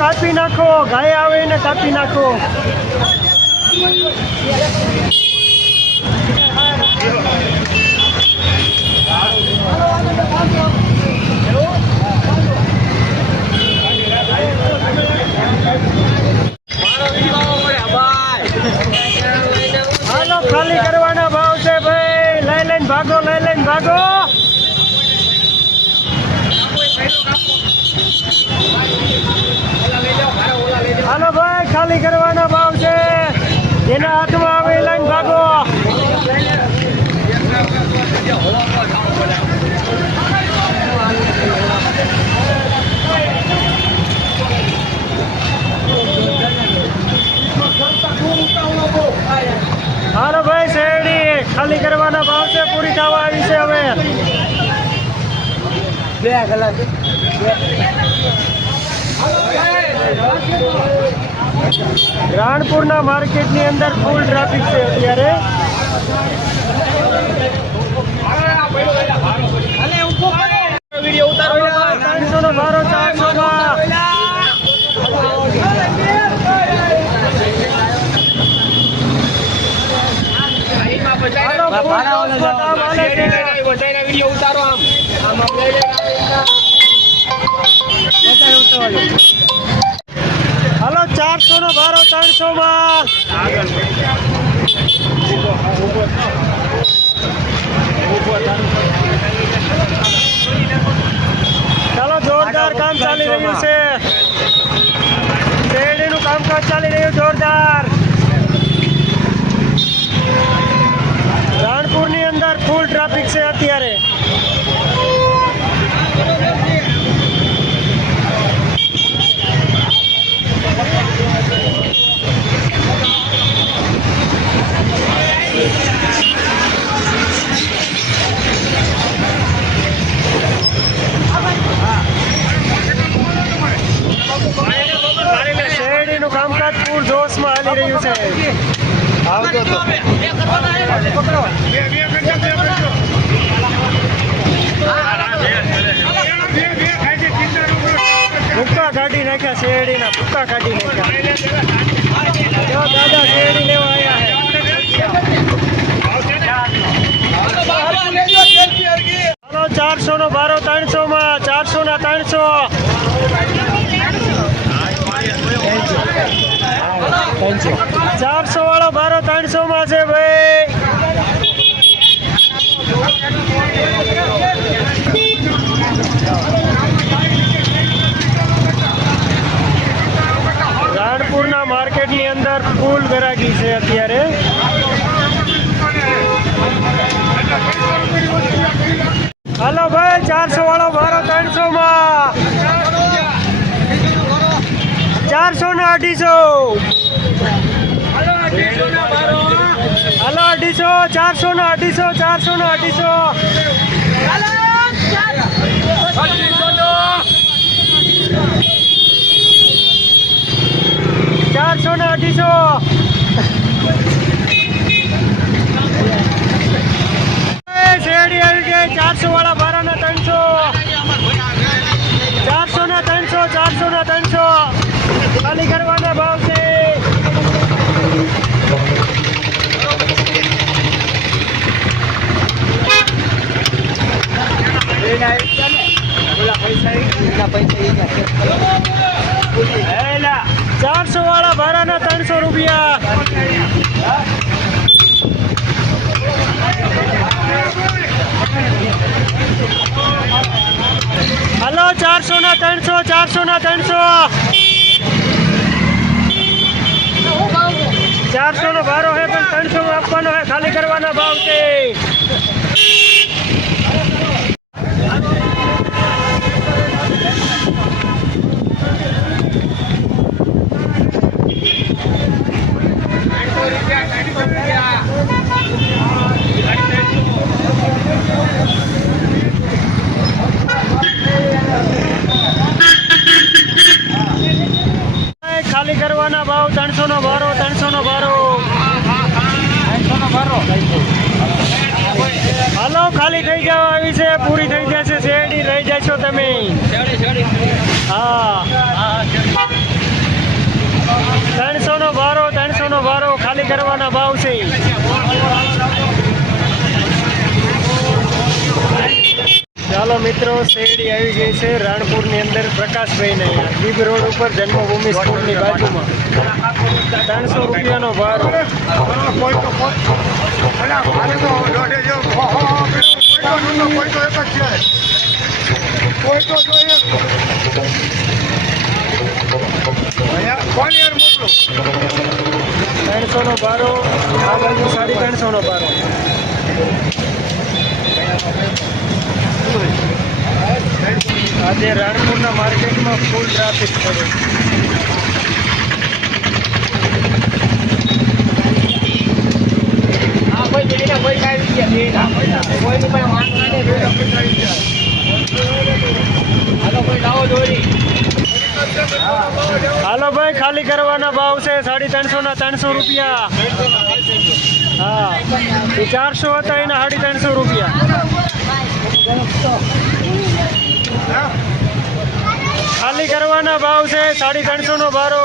કાપી નાખો ગાય આવે એને કાપી નાખો. હાલો ખાલી કરવાના ભાવ છે ભાઈ લઈ લઈને ભાગો લઈ લઈને ભાગો હાલો ભાઈ ખાલી કરવાના ભાવ છે જેના હાથમાં આવે એ લઈને ભાગો હાલો ભાઈ શેરડી ખાલી કરવાના ભાવ છે પૂરી થવા આવી છે હવે બે કલાક રાણપુરના માર્કેટની અંદર ફૂલ ટ્રાફિક છે અત્યારે. હાલો ચારસો નો ભારો, ત્રણસો માં ચાલો, જોરદાર કામ ચાલી રહ્યું છે. શેરડીનું કામકાજ ચાલી રહ્યું, જોરદાર. રાણપુરની અંદર ફૂલ ટ્રાફિક છે અત્યારે. શેરડીનું કામકાજ ફૂલ જોશમાં હાલી રહ્યું છે. આવજો તો. ભૂક્કા કાઢી નાખ્યા શેરડીના ભૂક્કા કાઢી નાખ્યા. દાદા શેરડી લેવા ચારસો નો બારો ત્રણસો માં ચારસો ના ત્રણસો. ચારસો વાળો બારો ત્રણસો માં છે ભાઈ રાણપુરના માર્કેટની અંદર ફૂલ ગરાગી છે અત્યારે હાલો ભાઈ ચારસો વાળો બારો ત્રણસો માં ચારસો ને અઢીસો હલો અઢીસો ચારસો ને અઢીસો ચારસો ને અઢીસો ચારસો ને અઢીસો શેરડી આવી ગઈ ચારસો વાળા બારાના ત્રણસો ચારસો ના ત્રણસો ચારસો ના ત્રણસો ખાલી કરવાના ભાવ છે ચારસો વાળા ભાડાના ત્રણસો રૂપિયા હલો ચારસો ના ત્રણસો, ચારસો ના ત્રણસો. ચારસો નો ભારો હે, પણ ત્રણસો આપવાનો હે, ખાલી કરવાના ભાવ છે ખાલી કરવાના ભાવ ત્રણસો નો ભારો ત્રણસો નો ભારો હાલો, ખાલી થઈ જાવ આવી છે, પૂરી થઈ જશે, શેરડી રહી જશો તમે. હા. ત્રણસો નો ભારો ત્રણસો નો ભારો ખાલી કરવાના ભાવ છે ચાલો મિત્રો, શેરડી આવી ગઈ છે રાણપુરની અંદર પ્રકાશભાઈને બીબ રોડ ઉપર જન્મભૂમિ સ્કૂલની બાજુમાં. ત્રણસો રૂપિયાનો મોકલો ત્રણસો નો બારો આ બાજુ સાડી ત્રણસો નો બારો આજે રાણપુરના માર્કેટમાં ફૂલ ટ્રાફિક થયો હાલો ભાઈ ખાલી કરવાના ભાવ છે સાડી ત્રણસો ના ત્રણસો રૂપિયા. હા ચારસો હતા એના સાડી ત્રણસો રૂપિયા. ખાલી કરવાના ભાવ છે સાડી ત્રણસો નો બારો